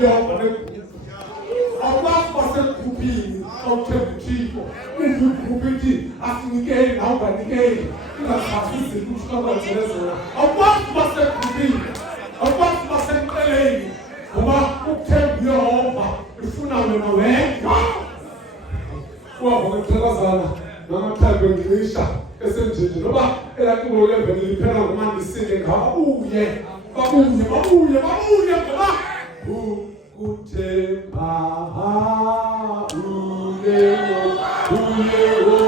About percent coupé, on tell cheap, coupé, asking again, now by again. That's the solution. About percent coupé, about percent LA. About tell you over the funeral away. Well, I'm type of Grisha, essentially, no, and I can go over the dependent man is singing, oh, yeah, oh, yeah, Ute pa ha ule o